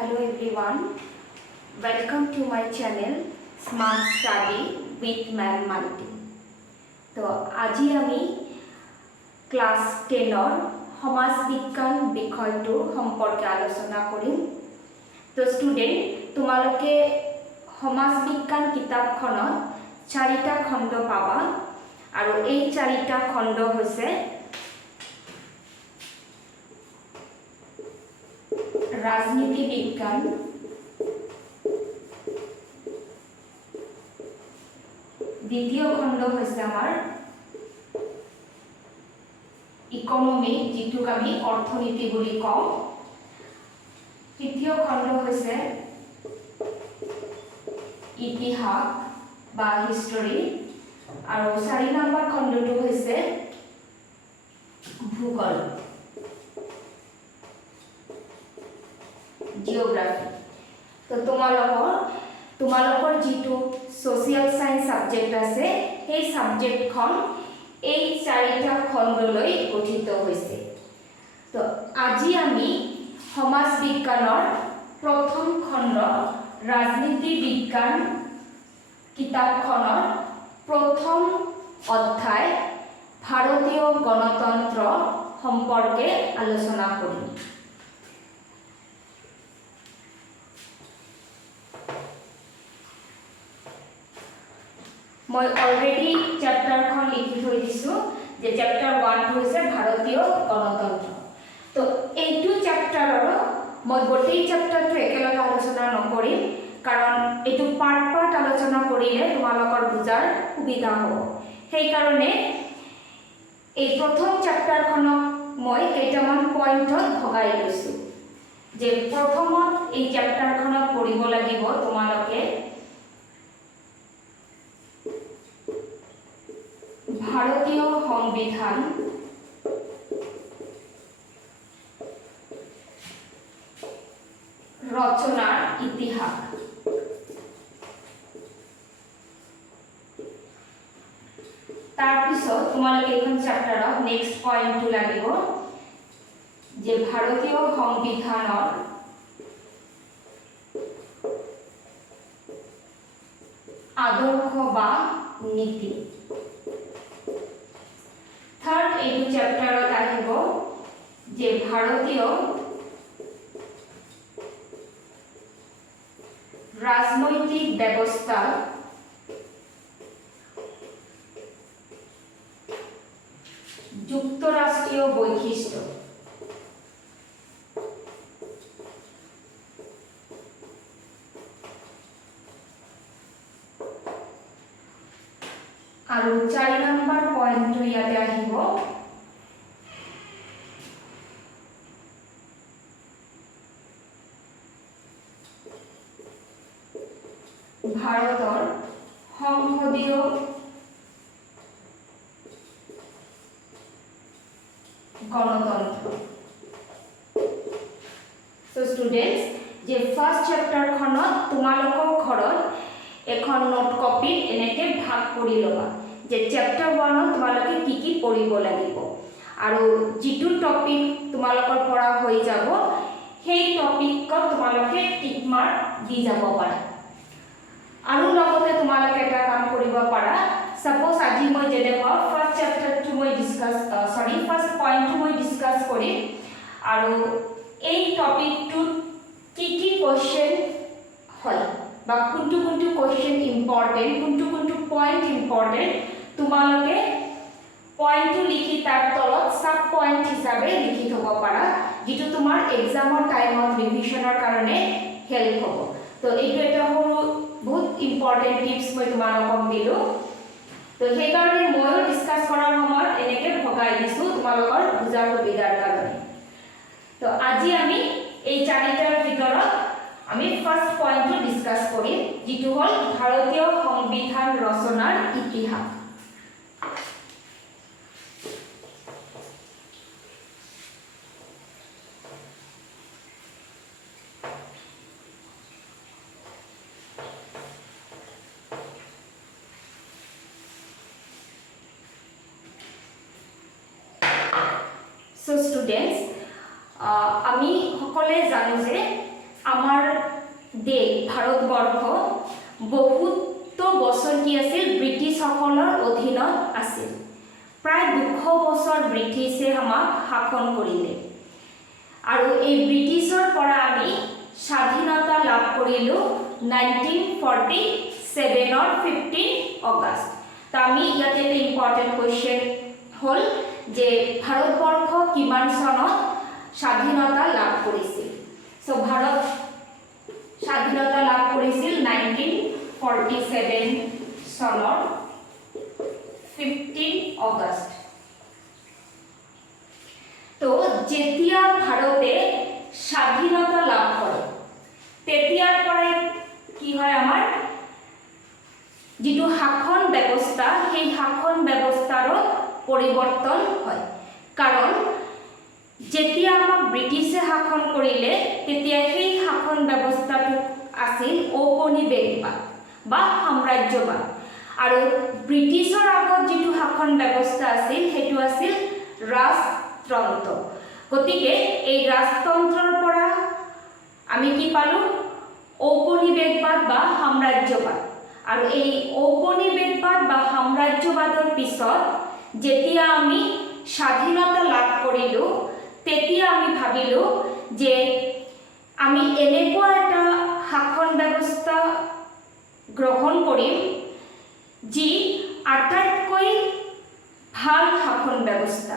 Hello everyone, welcome to my channel Smart Study with Ma'am Malti. তো আজি আমি class 10 সমাজ বিজ্ঞান বিষয়টো সম্পৰ্কে আলোচনা কৰিম। তো স্টুডেন্ট তোমালোকে সমাজ বিজ্ঞান কিতাপখনত 4টা খণ্ড পাবা আৰু এই 4টা খণ্ড হৈছে राजनीति विज्ञान, द्वितीय खंड হৈছে আমাৰ ইকোনমি যেটোক আমি অৰ্থনীতি বুলি কওঁ, তৃতীয় খণ্ড হৈছে ইতিহাস বা হিষ্টৰী আৰু 4 নম্বৰ খণ্ডটো হৈছে ভূগোল জিওগ্ৰাফি। তো তোমালোকৰ যেটো সোশিয়াল সায়েন্স সাবজেক্ট আছে সেই সাবজেক্টখন এই 4টা খণ্ডলৈ গঠিত হৈছে। তো আজি আমি সমাজ বিজ্ঞানৰ প্ৰথম খণ্ড ৰাজনীতি বিজ্ঞান কিতাপখনৰ প্ৰথম অধ্যায় ভাৰতীয় গণতন্ত্ৰ সম্পৰ্কে আলোচনা কৰিম। মই অলৰেডি চ্যাপ্টাৰখন লিখি থৈ দিছো যে চ্যাপ্টাৰ 1 হৈছে ভাৰতীয় গণতন্ত্ৰ। তো এইটো চ্যাপ্টাৰৰ মই গোটেই চ্যাপ্টাৰটো একেলগে আলোচনা নকৰিম কাৰণ এইটো পাৰ্ট আলোচনা কৰিলে তোমালোকৰ বুজাৰ সুবিধা হ'ব। সেই কাৰণে এই প্ৰথম চ্যাপ্টাৰখনক মই কেইটামান পইণ্টত ভগাই লৈছো যে প্ৰথমত এই চ্যাপ্টাৰখনত পঢ়িব লাগিব তোমালোকে ভাৰতীয় সংবিধান ৰচনাৰ ইতিহাস। তাৰপিছত তোমালোকে এইখন চ্যাপ্টাৰত নেক্সট পইণ্টটো লাগিব যে ভাৰতীয় সংবিধানৰ আদৰ্শ বা নীতি। থাৰ্ড এইটো চ্যাপ্টাৰত আহিব যে ভাৰতীয় ৰাজনৈতিক ব্যৱস্থা যুক্তৰাষ্ট্ৰীয় বৈশিষ্ট্য। আৰু 4 নম্বৰ পইণ্টটো ইয়াতে আহিব ভাৰতৰ সংসদীয় গণতন্ত্ৰ। সো স্টুডেন্টস যে ফাৰ্স্ট চ্যাপ্টাৰখনত তোমালোকৰ ঘৰত এখন নোট কপি এনেকে ভাগ কৰি লবা যে চ্যাপ্টাৰ 1ত তোমালোকে কি পঢ়িব লাগিব আৰু যেটো টপিক তোমালোকৰ পঢ়া হৈ যাব সেই টপিকত তোমালোকে টিক মাৰ্ক দি যাব পাৰা। আৰু লগতে তোমালোকে এটা কাম কৰিব পাৰা, সাপোজ আজি মই যেনেকুৱা ফাৰ্স্ট চ্যাপ্টাৰটো মই ফাৰ্স্ট পইণ্টটো মই ডিসকাস কৰিম আৰু এই টপিকটো কি কোশ্চেন হয় বা কোনটো কোশ্চেন ইম্পৰ্টেন্ট কোনটো পইণ্ট ইম্পৰ্টেন্ট তোমালোকে পইণ্টটো লিখি তাৰ তলত সাব পইণ্ট হিচাপে লিখি থব পাৰা যেটো তোমাৰ এক্সামৰ টাইমত ৰিভিশনৰ কাৰণে হেল্প হ'ব। তো এইটো এটা বহুত ইম্পৰ্টেন্ট টিপস মই তোমালোকক দিলো। তো সেই কাৰণে ময়ো ডিসকাস কৰাৰ সময়ত এনেকে ভগাই দিছো তোমালোকৰ বুজাৰ সুবিধাৰ কাৰণে। তো আজি আমি এই 4টাৰ ভিতৰত আমি ফাৰ্স্ট পয়েন্টটো ডিসকাস কৰিম যেটো হল ভাৰতীয় সংবিধান ৰচনাৰ ইতিহাস। So students, আমি সকলে জানো যে আমাৰ দেশ ভাৰতবৰ্ষ বহুত বছৰ কি আছিল ব্ৰিটিছসকলৰ অধীনত আছিল। প্ৰায় 200 বছৰ ব্ৰিটিছে আমাক শাসন কৰিলে আৰু এই ব্ৰিটিছৰ পৰা আমি স্বাধীনতা লাভ কৰিলোঁ 1947 15 আগষ্ট। তো আমি ইয়াতে এটা ইম্পৰ্টেণ্ট কুৱেশ্যন হ'ল যে ভাৰতবৰ্ষ কিমান চনত স্বাধীনতা লাভ কৰিছিল। সো ভাৰত স্বাধীনতা লাভ কৰিছিল 1947 চনৰ 15 আগষ্ট। তো যেতিয়া ভাৰতে স্বাধীনতা লাভ কৰে তেতিয়াৰ পৰাই কি হয় আমাৰ যিটো শাসন ব্যৱস্থা সেই শাসন ব্যৱস্থাৰো পৰিৱৰ্তন হয়। কাৰণ যেতিয়া আমাক ব্ৰিটিছে শাসন কৰিলে তেতিয়া সেই শাসন ব্যৱস্থাটো আছিল ঔপনিবেশবাদ বা সাম্ৰাজ্যবাদ আৰু ব্ৰিটিছৰ আগত যিটো শাসন ব্যৱস্থা আছিল সেইটো আছিল ৰাজতন্ত্ৰ। গতিকে এই ৰাজতন্ত্ৰৰ পৰা আমি কি পালোঁ ঔপনিবেশবাদ বা সাম্ৰাজ্যবাদ। আৰু এই ঔপনিবেশবাদ বা সাম্ৰাজ্যবাদৰ পিছত যেতিয়া আমি স্বাধীনতা লাভ কৰিলোঁ তেতিয়া আমি ভাবিলোঁ যে আমি এনেকুৱা এটা শাসন ব্যৱস্থা গ্ৰহণ কৰিম যি আটাইতকৈ ভাল শাসন ব্যৱস্থা।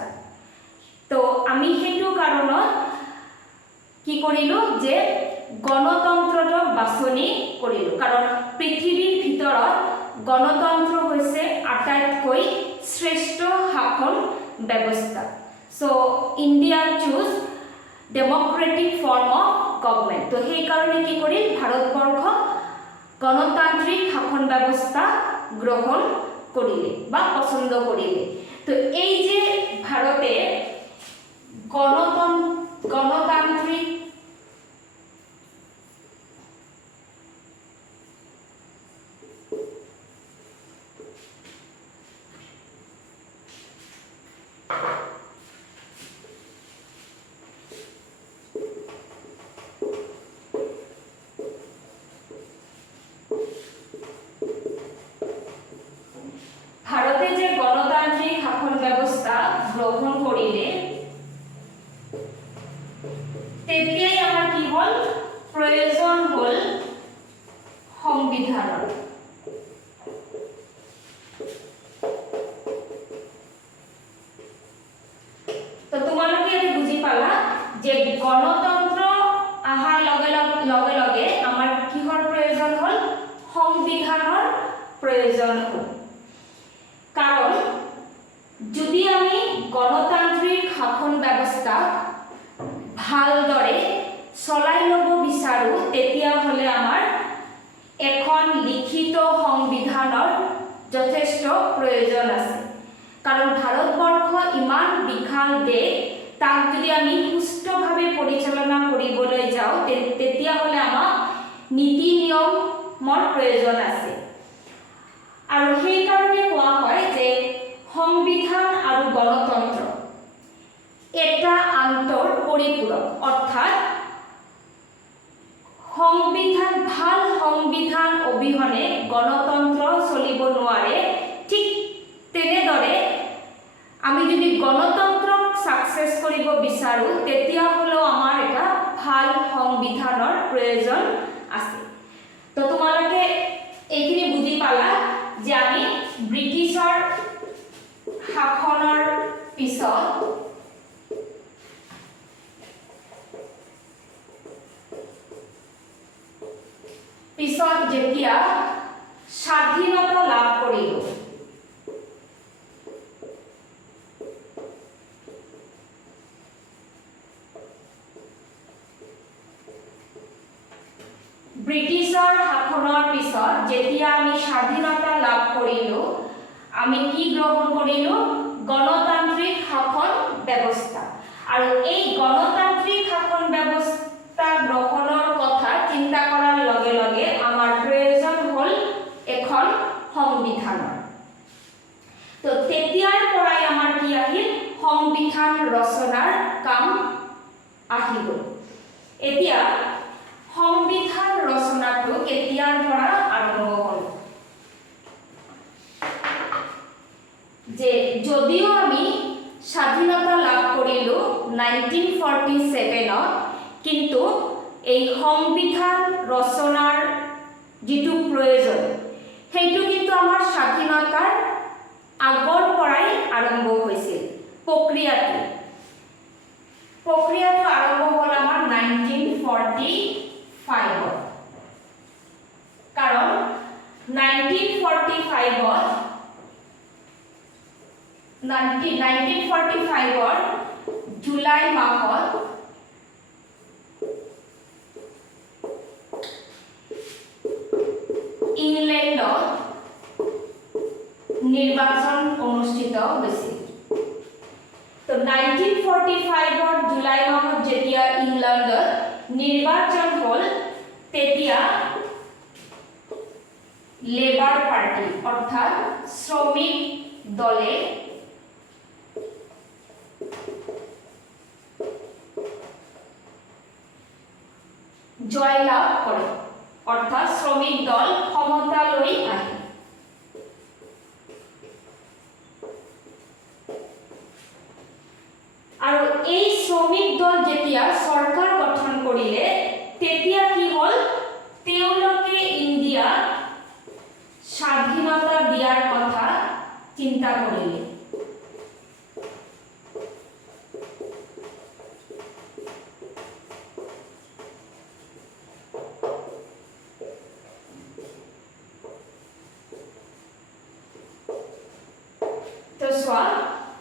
তো আমি সেইটো কাৰণত কি কৰিলোঁ যে গণতন্ত্ৰটো বাছনি কৰিলোঁ। কাৰণ পৃথিৱীৰ ভিতৰত গণতন্ত্ৰ হৈছে আটাইতকৈ শ্ৰেষ্ঠ শাসন ব্যৱস্থা। So India choose democratic form of government. তো সেইকাৰণে কি কৰিল ভাৰতবৰ্ষ গণতান্ত্ৰিক শাসন ব্যৱস্থা গ্ৰহণ কৰিলে বা পছন্দ কৰিলে। তো এই যে ভাৰতে গণতান্ত্ৰিক শাসন ব্যৱস্থা গ্ৰহণ কৰিলে তেতিয়াই আমাৰ কি হ'ল প্ৰয়োজন হ'ল সংবিধানৰ। তো তোমালোকে বুজি পালা যে গণতন্ত্ৰ অহাৰ লগে লগে আমাৰ কিহৰ প্ৰয়োজন হ'ল সংবিধানৰ প্ৰয়োজন হ'ল। কাৰণ যদি আমি গণতান্ত্ৰিক শাসন ব্যৱস্থা ভালদৰে চলাই ল'ব বিচাৰোঁ তেতিয়াহ'লে আমাৰ এখন লিখিত সংবিধানৰ যথেষ্ট প্ৰয়োজন আছে। কাৰণ ভাৰতবৰ্ষ ইমান বিশাল দেশ, তাক যদি আমি সুস্থভাৱে পৰিচালনা কৰিবলৈ যাওঁ তেতিয়াহ'লে আমাক নীতি নিয়মৰ প্ৰয়োজন আছে। আৰু সেইকাৰণে কোৱা হয় যে সংবিধান আৰু গণতন্ত্ৰ এটা আন্তৰ পৰিপূৰক। অৰ্থাৎ ভাল সংবিধান অবিহনে গণতন্ত্ৰ চলিব নোৱাৰে। ঠিক তেনেদৰে আমি যদি গণতন্ত্ৰক সাকসেস কৰিব বিচাৰোঁ তেতিয়াহ'লেও আমাৰ এটা ভাল সংবিধানৰ প্ৰয়োজন আছে। তো তোমালোকে এইখিনি বুজি পালা যে আমি ব্ৰিটিছৰ শাসনৰ পিছত যেতিয়া স্বাধীনতা লাভ কৰিলোঁ ব্ৰিটিছৰ শাসনৰ পিছত যেতিয়া আমি স্বাধীনতা লাভ কৰিলোঁ আমি কি গ্ৰহণ কৰিলোঁ গণতান্ত্ৰিক শাসন ব্যৱস্থা। আৰু এই গণতান্ত্ৰিক শাসন ব্যৱস্থা গ্ৰহণৰ কথা চিন্তা কৰাৰ লগে লগে আমাৰ প্ৰয়োজন হ'ল এখন সংবিধানৰ। তো তেতিয়াৰ পৰাই আমাৰ কি আহিল সংবিধান ৰচনাৰ কাম আহি গ'ল। এতিয়া সংবিধান ৰচনাটো কেতিয়াৰ পৰা আৰম্ভ হ'ল যে যদিও আমি স্বাধীনতা লাভ কৰিলো 1947 কিন্তু এই সংবিধান ৰচনাৰ যেটো প্ৰয়োজন সেইটো কিন্তু আমাৰ স্বাধীনতাৰ আগৰ পৰাই আৰম্ভ হৈছিল প্ৰক্ৰিয়াটো আৰম্ভ হ'ল আমাৰ 1945 কাৰণ 1945 জুলাই মাহত ইংলেণ্ডত নিৰ্বাচন অনুষ্ঠিত হৈছিল তো 1945 জুলাই মাহত যেতিয়া ইংলেণ্ডত নিৰ্বাচন হ'ল তেতিয়া লেবাৰ পাৰ্টি অৰ্থাৎ শ্ৰমিক দলে জয়লাভ কৰে অৰ্থাৎ শ্ৰমিক দল ক্ষমতালৈ আহে আৰু এই শ্ৰমিক দল যেতিয়া সৰকাৰ গঠন কৰিলে তেতিয়া কি হল তেওঁলোকে ইন্ডিয়া স্বাধীনতা দিয়াৰ কথা চিন্তা কৰিলে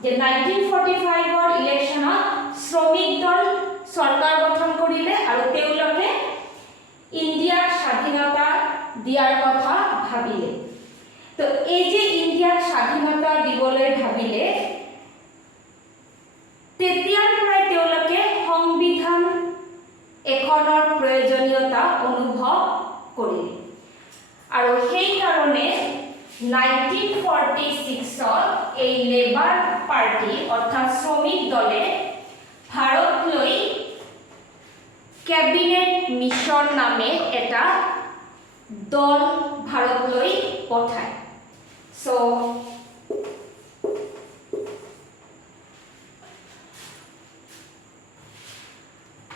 যে 1945 ইলেকশনত শ্ৰমিক দল সৰকাৰ গঠন কৰিলে আৰু তেওঁলোকে ইন্ডিয়াৰ স্বাধীনতা দিয়াৰ কথা ভাবিলে তো এই যে ইন্ডিয়াৰ স্বাধীনতা দিবলৈ ভাবিলে তেতিয়াৰ পৰাই তেওঁলোকে সংবিধান এখনৰ প্ৰয়োজনীয়তা অনুভৱ কৰিলে আৰু সেই কাৰণে 1946 এই লেবাৰ পাৰ্টি অৰ্থাৎ শ্ৰমিক দলে ভাৰতলৈ ক্যাবিনেট মিশন নামে এটা দল ভাৰতলৈ পঠায় সো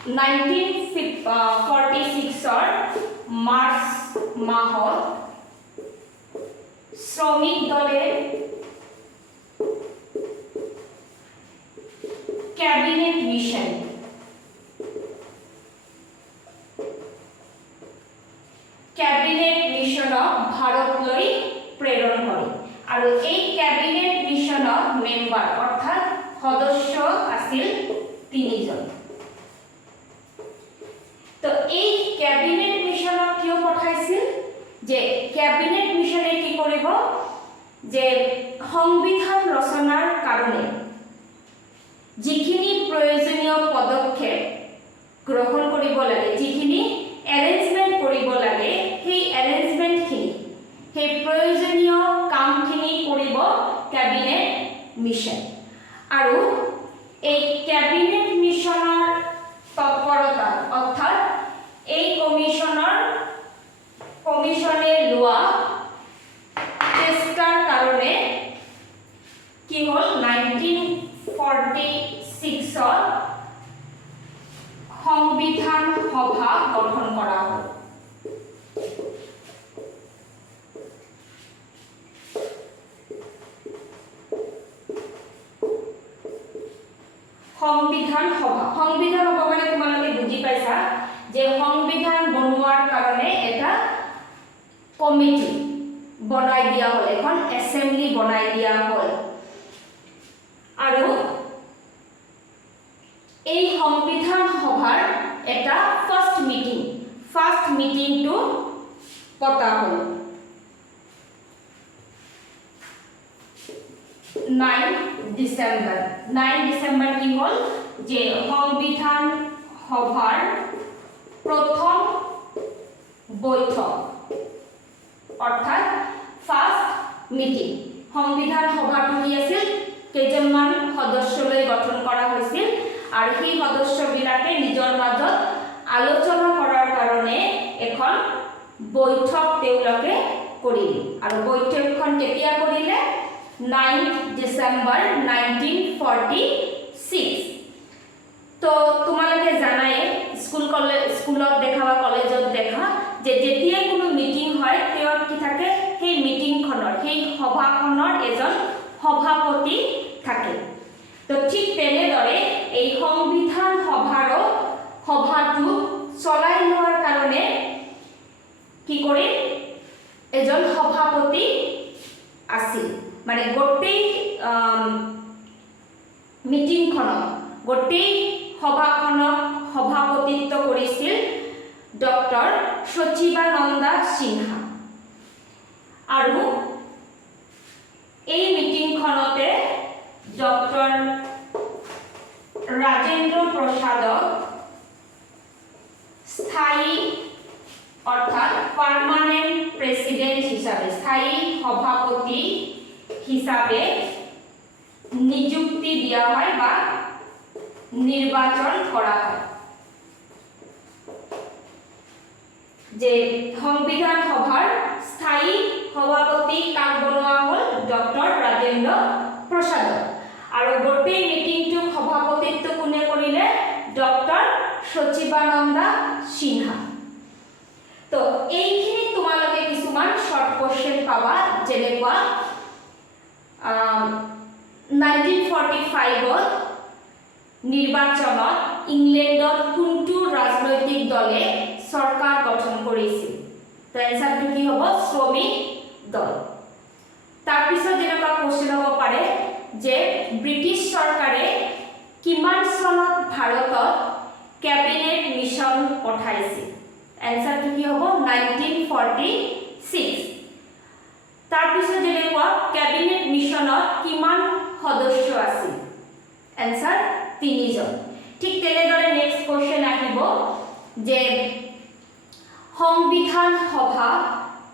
1946 মাৰ্চ মাহত শ্রমিক দলের ক্যাবিনেট মিশন ভারতলৈ প্রেরণ করে আর এই ক্যাবিনেট মিশনত মেম্বার অর্থাৎ সদস্য আছিল 3 জন তো এই ক্যাবিনেট মিশনত কিয় পঠাইছিল যে ক্যাবিনেট মিশনে কি কৰিব যে সংবিধান ৰচনাৰ কাৰণে যিখিনি প্ৰয়োজনীয় পদক্ষেপ গ্ৰহণ কৰিব লাগে যিখিনি এৰেঞ্জমেন্ট কৰিব লাগে সেই এৰেঞ্জমেন্টখিনি সেই প্ৰয়োজনীয় কামখিনি কৰিব ক্যাবিনেট মিশন আৰু এই ক্যাবিনেট মিশনৰ তৎপৰতা অৰ্থাৎ এই কমিশনে লোৱা চেষ্টাৰ কাৰণে কি হল 1946 সংবিধান সভা গঠন কৰা হ'ল সংবিধান সভা মানে তোমালোকে বুজি পাইছা যে সংবিধান বনোৱাৰ কাৰণে এটা কমিটি বনাই দিয়া হল এখন এসেম্বলি বনাই দিয়া হল আৰু এই সংবিধান সভাৰ এটা ফাৰ্স্ট মিটিংটো পতা হল 9 ডিসেম্বৰ কি হল যে সংবিধান সভাৰ প্ৰথম বৈঠক অৰ্থাৎ ফাৰ্স্ট মিটিং সংবিধান সভাটো কি আছিল কেইজনমান সদস্যলৈ গঠন কৰা হৈছিল আৰু সেই সদস্যবিলাকে নিজৰ মাজত আলোচনা কৰাৰ কাৰণে বৈঠক তেওঁলোকে কৰিলে আৰু বৈঠকখন কেতিয়া কৰিলে 9 ডিসেম্বৰ 1946 তো তোমালোকে জানাই স্কুলত দেখা বা কলেজত দেখা যে যেতিয়া কোনো মিটিং হয় তেওঁৰ কি থাকে সেই মিটিংখনৰ সেই সভাখনৰ এজন সভাপতি থাকে তো ঠিক তেনেদৰে এই সংবিধান সভাটো চলাই লোৱাৰ কাৰণে কি কৰে এজন সভাপতি আছিল মানে গোটেই মিটিংখনত গোটেই সভাখনক সভাপতিত্ব কৰিছিল ডক্টৰ সচিবানন্দ সিনহা আৰু এই মিটিংখনতে ডক্টৰ ৰাজেন্দ্ৰ প্ৰসাদক স্থায়ী অর্থাৎ পার্মানেন্ট প্রেসিডেন্ট হিসাবে স্থায়ী সভাপতি হিসাবে নিযুক্তি দিয়া হয় বা নির্বাচন করা হয় যে সংবিধান সভার স্থায়ী সভাপতি কাক বনোৱা হল ডক্টৰ ৰাজেন্দ্ৰ প্ৰসাদ আৰু গোটেই মিটিংটো সভাপতিত্ব কোনে কৰিলে ডক্টৰ সচিবানন্দ সিনহা তো এইখিনি তোমালোকে কিছুমান শৰ্ট কোশ্চেন পাবা যেনেকুৱা 1945 নিৰ্বাচনত ইংলেণ্ডত কোনটো ৰাজনৈতিক দলে সৰকাৰ গঠন কৰিছিল তো এনসাৰটো কি হ'ব শ্ৰমিক দল তাৰ পিছত যেনেকুৱা কোশ্চেন হ'ব পাৰে যে ব্ৰিটিছ চৰকাৰে কিমান চনত ভাৰতত ক্যাবিনেট মিশন পঠাইছিল आंसर কি হ'ব 1946 তাৰ পিছত যেনেকুৱা ক্যাবিনেট মিশনত কিমান সদস্য আছিল आंसर 3 জন ঠিক তেনেদৰে নেক্সট কোশ্চেন আহিব যে সংবিধান সভা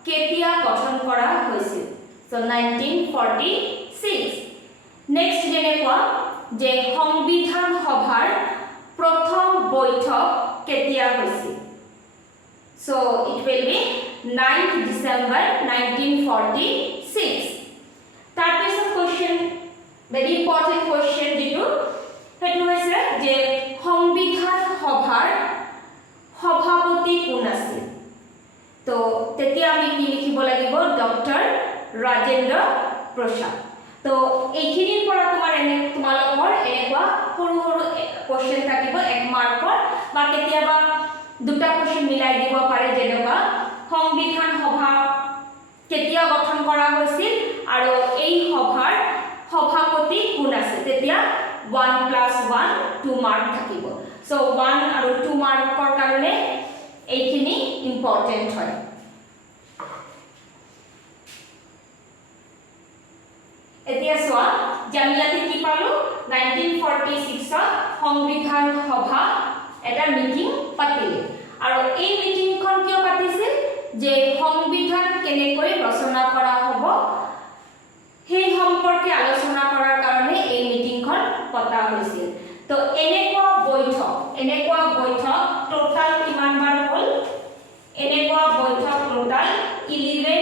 কেতিয়া গঠন কৰা হৈছিল সো 1946 নেক্সট যেনেকুৱা যে সংবিধান সভাৰ প্ৰথম বৈঠক কেতিয়া হৈছিল So it will be 9th December 1946. That is a question, very important question যেটো হেতু হৈছে যে সংবিধান সভাৰ সভাপতি কোন আছিল তো তেতিয়া আমি কি লিখিব লাগিব ডক্টৰ ৰাজেন্দ্ৰ প্ৰসাদ তো এইখিনিৰ পৰা তোমালোকৰ এনেকুৱা সৰু সৰু কোশ্চেন থাকিব 1 মাৰ্কৰ বা কেতিয়াবা দুটা কোশ্চেন মিলাই দিব পাৰে যেনেকুৱা সংবিধান সভা কেতিয়া গঠন কৰা হৈছিল আৰু এই সভাৰ সভাপতি কোন আছে তেতিয়া 1 + 1 2 মাৰ্ক থাকিব সো 1 আৰু 2 মাৰ্কৰ কাৰণে এইখিনি ইম্পৰ্টেন্ট হয় এতিয়া সোৱা জামিয়াতে কি পালো 1946 ত সংবিধান সভা এটা মিটিং পাতিলে আৰু এই মিটিংখন কিয় পাতিছিল যে সংবিধান কেনেকৈ ৰচনা কৰা হ'ব সেই সম্পৰ্কে আলোচনা কৰাৰ কাৰণে এই মিটিংখন পতা হৈছিল তো এনেকুৱা বৈঠক টোটাল কিমান বাৰ হ'ল এনেকুৱা বৈঠক টোটাল 11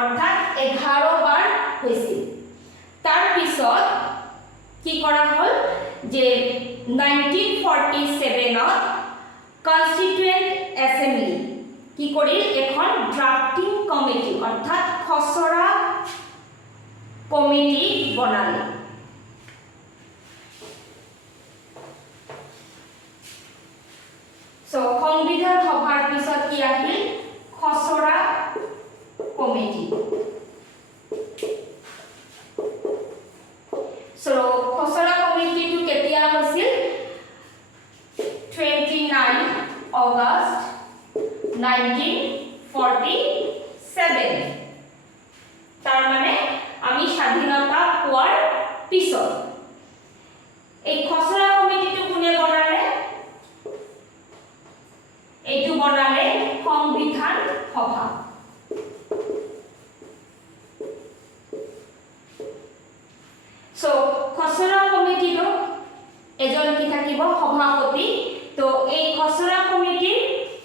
অৰ্থাৎ 11 বাৰ হৈছিল তাৰ পিছত কি কৰা হ'ল যে 1947 ত কনস্টিটিউয়েন্ট অ্যাসেম্বলি কি কৰিল এখন ড্ৰাফটিং কমিটি অৰ্থাৎ খসৰা কমিটি বনালে সো সংবিধান সভাৰ পিছত কি আহিল খসৰা কমিটি সো খসৰা কমিটিটো কেতিয়া হৈছিল 29 August 1947 তাৰ মানে আমি স্বাধীনতা পোৱাৰ পিছত এই খসৰা কমিটিটো কোনে বনালে এইটো বনালে সংবিধান সভা সো খসৰা কমিটিটো এজন কি থাকিব সভাপতি তো এই খসৰা কমিটিৰ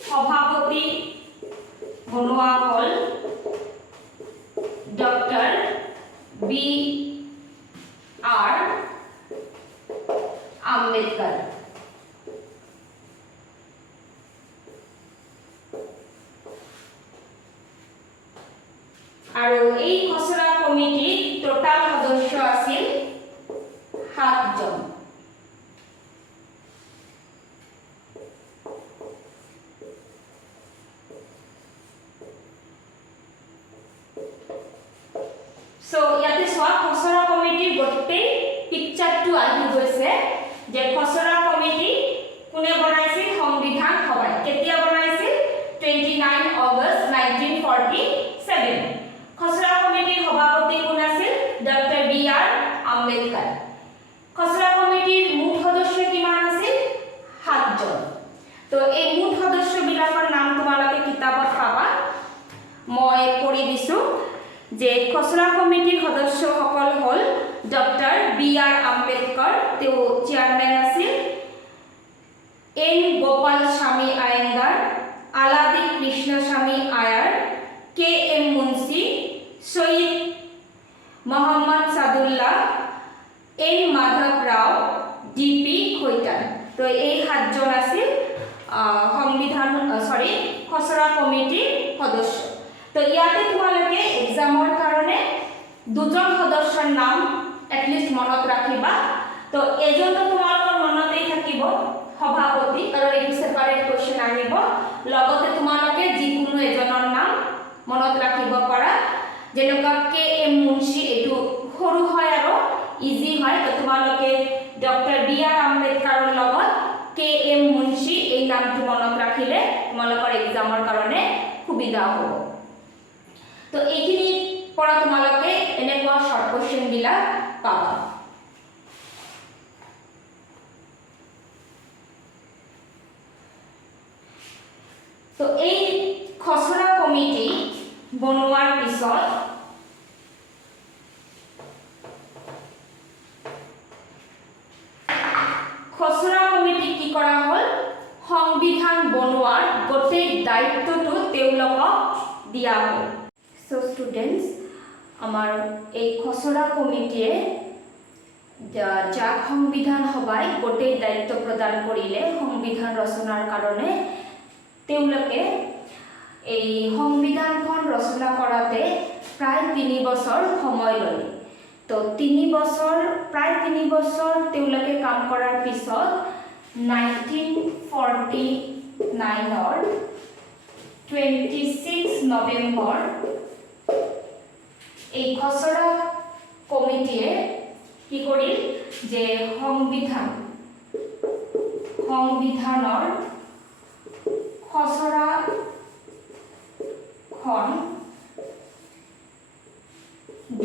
সভাপতি এই খসড়া কমিটিৰ টোটাল সদস্য আছিল 7 জন। সো ইয়াতে সোৱা খসড়া কমিটিৰ গোটেই পিকচাৰটো আহি গৈছে যে খসড়া কমিটি কোনে বনাইছিল? সংবিধান সভাই। কেতিয়া বনাইছিল? 29 আগষ্ট 1947। খসড়া কমিটিৰ সভাপতি কোন আছিল? Doctor BR. আম্বেদকাৰ। খসড়া কমিটিৰ মুঠ সদস্য কিমান আছিল? 7 জন। তো এই মুঠ সদস্যবিলাকৰ নাম তোমালোকে কিতাপত পাবা। মই পঢ়ি দিছো যে খসড়া কমিটিৰ সদস্যসকল হ'ল ডক্টৰ বি.আৰ. আম্বেদকাৰ, তেওঁ চেয়াৰম্যান আছিল, N Gopalaswami Ayyangar, Alladi Krishnaswami Ayyar, K M Munshi, Syed Mohammad Saadullah, N Madhav Rao, DP Khaitan. তো এই 7 জন আছিল খসড়া কমিটিৰ সদস্য। তো ইয়াতে তোমালোকে এক্সামৰ কাৰণে 2 জন সদস্যৰ নাম এটলিষ্ট মনত ৰাখিবা। তো এজনটো তোমালোকৰ মনতেই থাকিব, সভাপতি, কাৰণ এইটো সেপাৰেট কোৱেশ্চন আহিব। লগতে তোমালোকে যিকোনো এজনৰ নাম মনত ৰাখিব পাৰা, যেনেকুৱা কে এম মুন্সি, এইটো সৰু হয় আৰু ইজি হয়। তো তোমালোকে ডক্টৰ বি.আৰ. আম্বেদকাৰৰ লগত কে এম মুন্সি এই নামটো মনত ৰাখিলে তোমালোকৰ এক্সামৰ কাৰণে সুবিধা হ'ব। তো এইখিনিৰ পৰা তোমালোকে এনেকুৱা শৰ্ট কোৱেশ্চন বিলাক পাবা। তো এই খসড়া কমিটি বনোৱাৰ পিছত খসড়া কমিটি কি কৰা হ'ল? সংবিধান বনোৱাৰ গোটেই দায়িত্বটো তেওঁলোকক দিয়া হ'ল। সো স্টুডেন্টস, আমাৰ এই খসড়া কমিটিয়ে যাক সংবিধান সভাই গোটেই দায়িত্ব প্ৰদান কৰিলে সংবিধান ৰচনাৰ কাৰণে, তেওঁলোকে এই সংবিধানখন ৰচনা কৰাতে প্ৰায় 3 বছৰ সময় ল'লে। তো প্ৰায় 3 বছৰ তেওঁলোকে কাম কৰাৰ পিছত 1949 26 নৱেম্বৰ এই খসড়া কমিটিয়ে কি কৰিল যে সংবিধানৰ খসড়াখন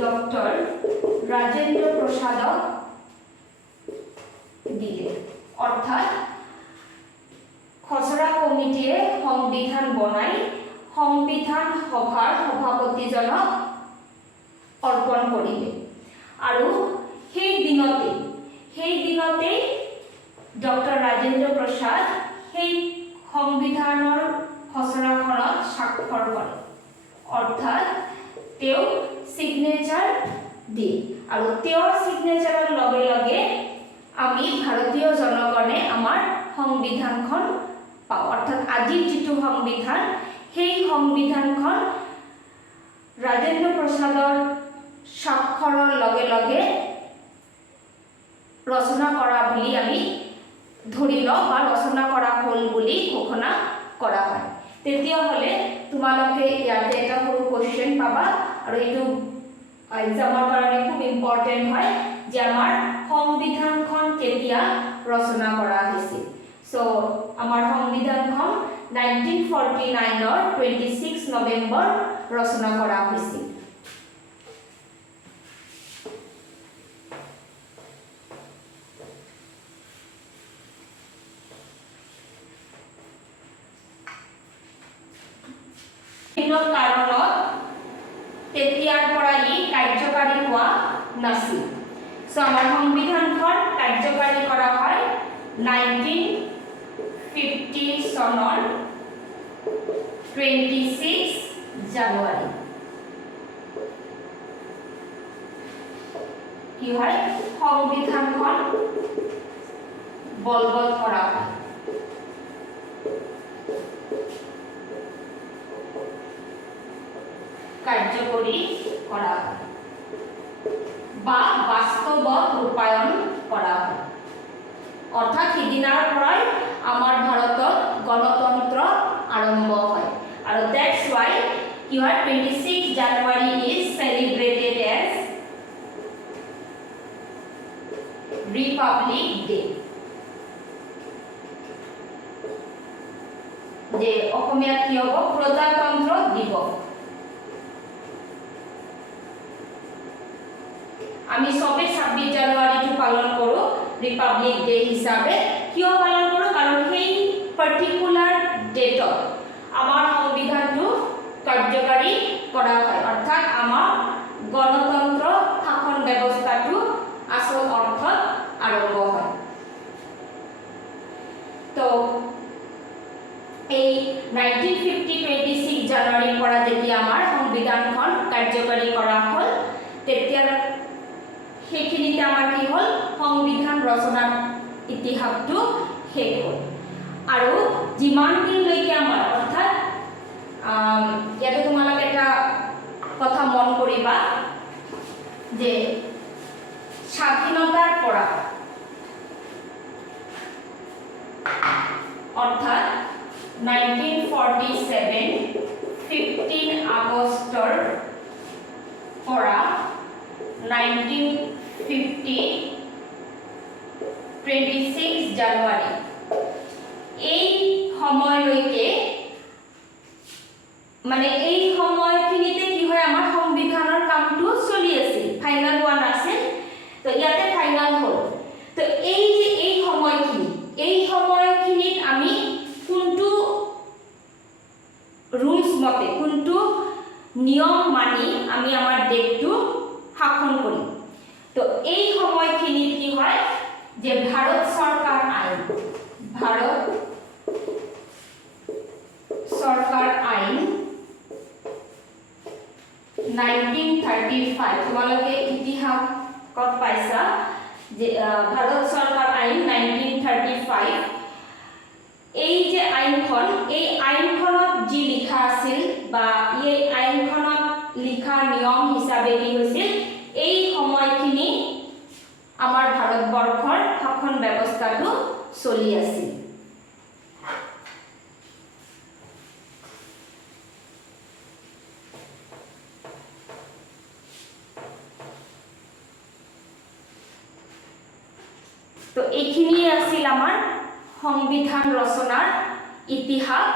ডক্টৰ ৰাজেন্দ্ৰ প্ৰসাদক দিলে। অৰ্থাৎ খসড়া কমিটিয়ে সংবিধান বনাই সংবিধান সভাৰ সভাপতিজনক অৰ্পণ কৰিলে। আৰু সেই দিনতেই ডক্টৰ ৰাজেন্দ্ৰ প্ৰসাদ সেই সংবিধানৰ খসড়াখনত স্বাক্ষৰ কৰে। অৰ্থাৎ তেওঁ সিগনেচাৰ দিয়ে। আৰু তেওঁৰ সিগনেচাৰৰ লগে লগে আমি ভাৰতীয় জনগণে আমাৰ সংবিধানখন পাওঁ। অৰ্থাৎ আজিৰ যিটো সংবিধান, সেই সংবিধানখন ৰাজেন্দ্ৰ প্ৰসাদৰ স্বাক্ষৰৰ লগে লগে ৰচনা কৰা বুলি আমি ধৰি লওঁ বা ৰচনা কৰা হ'ল বুলি ঘোষণা কৰা হয়। তেতিয়াহ'লে তোমালোকে ইয়াতে এটা সৰু কোৱেশ্চন পাবা, আৰু এইটো এক্সামৰ কাৰণে খুব ইম্পৰ্টেণ্ট হয় যে আমাৰ সংবিধানখন কেতিয়া ৰচনা কৰা হৈছিল। সো আমাৰ সংবিধানখন 1949 26 নৱেম্বৰ ৰচনা কৰা হৈছিল। কাৰণত তেতিয়াৰ পৰা ই কাৰ্যকাৰী হোৱা নাছিল। সো আমাৰ সংবিধানখন কাৰ্যকাৰী কৰা হয় 1950 চনৰ 26 জানুৱাৰী। কি হয়? সংবিধানখন বলবৎ কৰা হয়। কাৰ্যকৰী কৰা হয় বা বাস্তবত ৰূপায়ণ কৰা হয় অৰ্থাৎ সিদিনাৰ পৰাই আমাৰ ভাৰতত গণতন্ত্ৰ আৰম্ভ হয় আৰু দ্যাটস ওয়াই কি হয় 26 জানুৱাৰী ইজ সেলিব্ৰেটেড এজ ৰিপাবলিক ডে যে অসমীয়াত কি হ'ব প্ৰজাতন্ত্ৰ দিৱস আমি সবে 26 জানুৱাৰীটো পালন কৰোঁ ৰিপাবলিক ডে হিসাবে কিয় পালন কৰোঁ কাৰণ সেই পাৰ্টিকুলাৰ ডেটত আমাৰ সংবিধানটো কাৰ্যকাৰী কৰা হয় অৰ্থাৎ আমাৰ গণতন্ত্ৰ শাসন ব্যৱস্থাটো আসল অৰ্থত আৰম্ভ হয় তো এই 1950 26 জানুৱাৰীৰ পৰা যেতিয়া আমাৰ সংবিধানখন কাৰ্যকাৰী কৰা হ'ল তেতিয়া সেইখিনিতে আমাৰ কি হ'ল সংবিধান ৰচনাৰ ইতিহাসটো শেষ হ'ল আৰু যিমান দিনলৈকে আমাৰ অৰ্থাৎ ইয়াতে তোমালোকে এটা কথা মন কৰিবা যে স্বাধীনতাৰ পৰা অৰ্থাৎ 1947 15 আগষ্টৰ পৰা 1950 26 জানুৱাৰী এই সময়লৈকে মানে এই সময়খিনিতে কি হয় আমাৰ সংবিধানৰ কামটো চলি আছিল ফাইনাল হোৱা নাছিল তো ইয়াতে ফাইনাল হ'ল তো এই যে এই সময়খিনিত আমি কোনটো ৰুলস মতে কোনটো নিয়ম মানি আমি আমাৰ দেশটো শাসন কৰিম তো এই সময়খিনিত কি হয় যে ভাৰত চৰকাৰ আইন 1935 তোমালোকে ইতিহাসত পাইছা যে ভাৰত চৰকাৰ আইন 1935 এই যে আইনখন এই আইনখনত যি লিখা আছিল বা এই আইনখনত লিখা নিয়ম হিচাপে কি হৈছিল এই সময়খিনি আমাৰ ভাৰতবৰ্ষৰ শাসন ব্যৱস্থাটো চলি আছিল তো এইখিনি আছিল আমাৰ সংবিধান ৰচনাৰ ইতিহাস